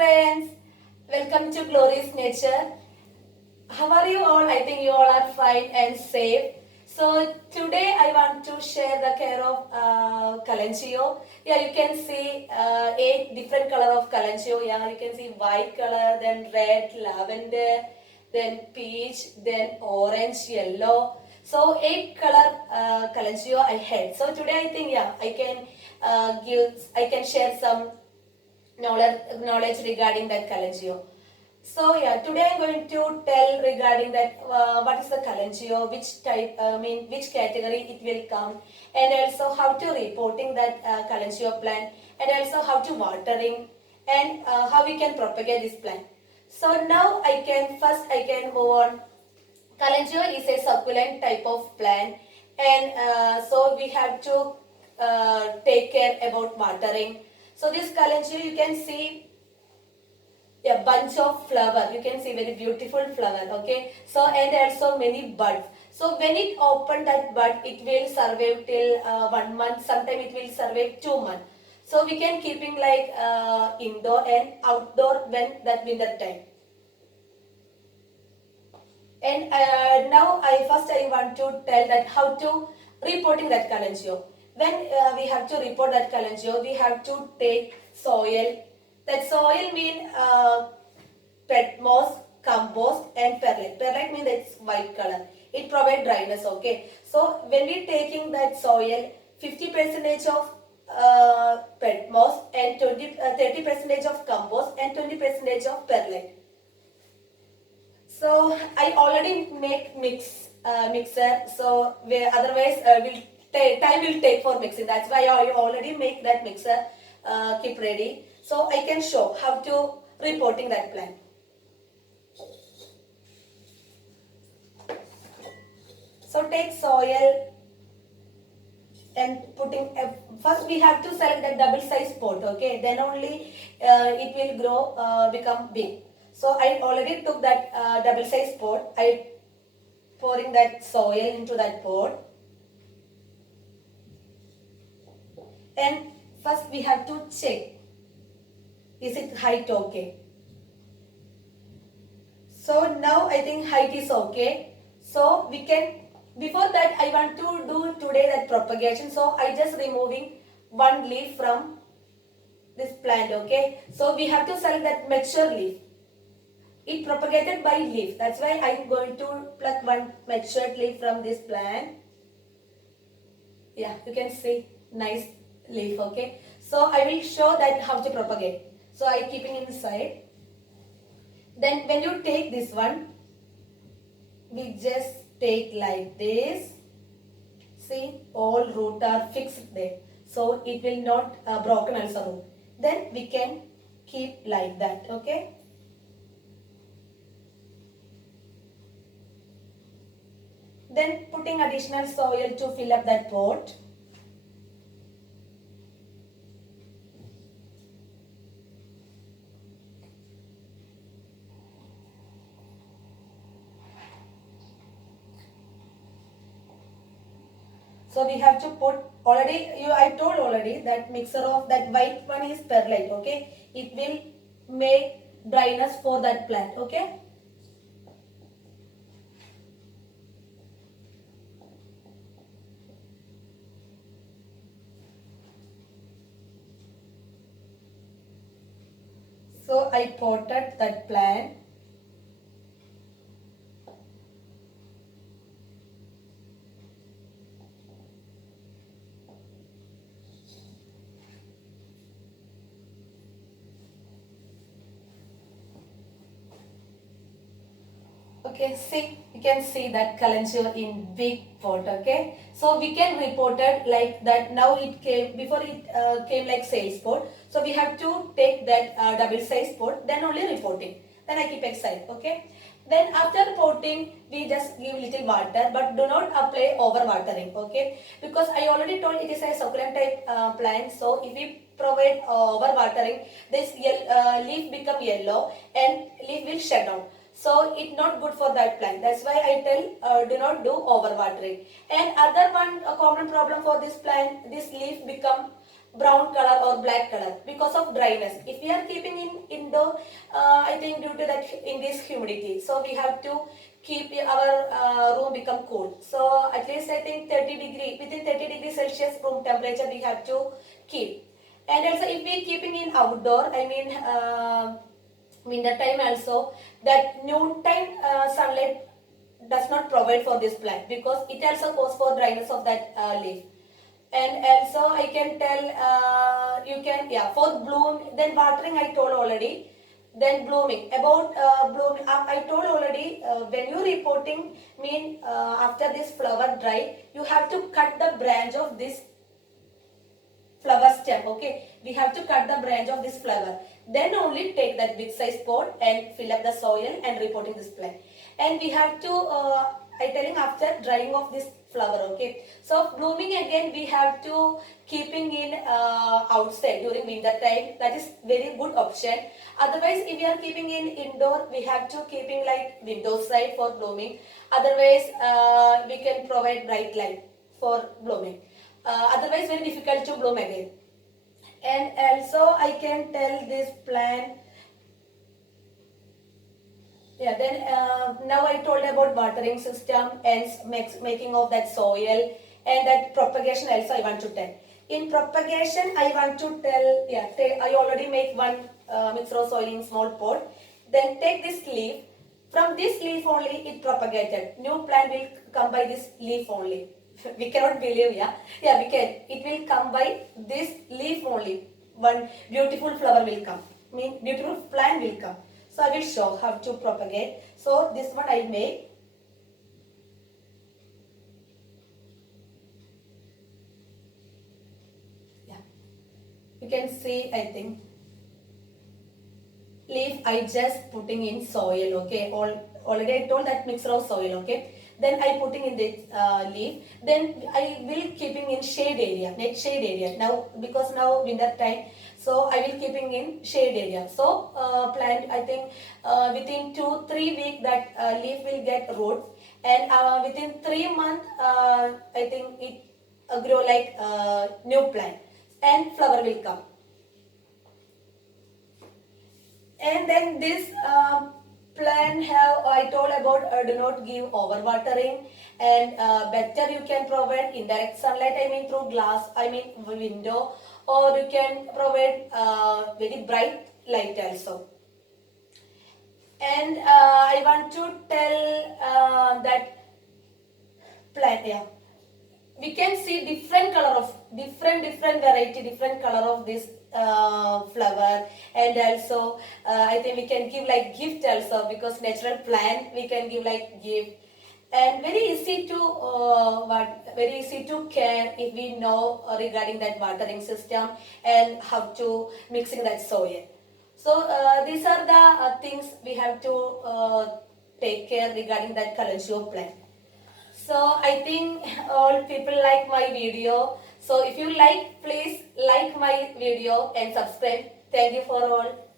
friends, welcome to Glorious Nature. How are you all? I think you all are fine and safe. So today I want to share the care of Kalanchio. Yeah, you can see 8 different color of Kalanchio. Yeah, you can see white color, then red, lavender, then peach, then orange, yellow. So 8 color Kalanchio I had. So today I think I can share some knowledge regarding that Kalangio. So yeah, today I'm going to tell regarding that what is the Kalangio, which type, which category it will come, and also how to reporting that Kalangio plant, and also how to watering, and how we can propagate this plant. So now I can move on. Kalangio is a succulent type of plant, and so we have to take care about watering. So this Kalangio you can see a bunch of flower. You can see very beautiful flower. Okay, so and also many buds. So when it open that bud, it will survive till 1 month. Sometimes it will survive 2 months. So we can keeping like indoor and outdoor when that winter time. And now I want to tell that how to reporting that Kalangio. When we have to report that Kalangio, we have to take soil. That soil mean pet moss, compost, and perlite. Perlite means it's white color. It provides dryness. Okay. So when we taking that soil, 50% of pet moss and 30% of compost and 20% of perlite. So I already make mixer. So otherwise time will take for mixing. That's why I already make that mixer. Keep ready. So I can show how to reporting that plant. So take soil and putting first we have to select that double size pot. Okay, then only it will grow become big. So I already took that double size pot. I pouring that soil into that pot. And first we have to check, is it height okay? So now I think height is okay. So we can, before that I want to do today that propagation. So I just removing one leaf from this plant. Okay, so we have to select that mature leaf. It propagated by leaf. That's why I'm going to pluck one matured leaf from this plant. Yeah, you can see nice leaf. Okay, so I will show that how to propagate. So I keeping inside. Then when you take this one, we just take like this. See, all root are fixed there, so it will not broken also root. Then we can keep like that. Okay. Then putting additional soil to fill up that pot. So we have to put I told already that mixture of that white one is perlite. Okay, it will make dryness for that plant. Okay. So I potted that plant. Okay, see, you can see that Kalangio in big pot. Okay, so we can report it like that. Now it came, before it came like sales pot. So we have to take that double size pot, then only reporting. Then I keep aside. Okay. Then after potting, we just give little water, but do not apply over watering. Okay, because I already told it is a succulent type plant. So if we provide over watering, this leaf become yellow and leaf will shut down. So it's not good for that plant. That's why I tell do not do over watering. And other one a common problem for this plant, this leaf become brown color or black color because of dryness. If we are keeping in indoor, I think due to that in this humidity, so we have to keep our room become cool. So at least I think 30 degree, within 30 degrees Celsius room temperature we have to keep. And also if we keeping in outdoor, I mean winter time also, that noon time sunlight does not provide for this plant because it also causes for dryness of that leaf. And also I can tell you can, yeah, for bloom, then watering I told already. Then blooming, about blooming, I told already, when you reporting mean after this flower dry, you have to cut the branch of this flower stem. Okay, we have to cut the branch of this flower, then only take that big size pot and fill up the soil and repotting this plant. And we have to I telling after drying of this flower. Okay, so blooming again we have to keeping in outside during winter time. That is very good option. Otherwise if we are keeping in indoor, we have to keeping like window side for blooming. Otherwise we can provide bright light for blooming. Otherwise very difficult to bloom again. And also I can tell this plant, yeah, then now I told about watering system and making of that soil and that propagation also I want to tell. In propagation I want to tell, yeah, I already make one mixed row soil in small pot. Then take this leaf, from this leaf only it propagated. New plant will come by this leaf only. We cannot believe, yeah, we can. It will come by this leaf only. One beautiful flower will come. Mean beautiful plant will come. So I will show how to propagate. So this one I make. Yeah, you can see. I think leaf I just putting in soil. Okay, already I told that mixture of soil. Okay. Then I putting in the leaf. Then I will keeping in shade area, net shade area. Now because now winter time, so I will keeping in shade area. So plant, I think within 2-3 weeks that leaf will get roots, and within 3 months I think it grow like new plant and flower will come. And then this plant have, I told about do not give overwatering, and better you can provide indirect sunlight, I mean through glass, I mean window, or you can provide very bright light also. And I want to tell that plant, yeah, we can see different color of different variety, different color of this flower. And also I think we can give like gift also, because natural plant we can give like gift. And very easy to very easy to care if we know regarding that watering system and how to mixing that soil. So these are the things we have to take care regarding that Kalanchoe plant. So I think all people like my video. So if you like, please like my video and subscribe. Thank you for all.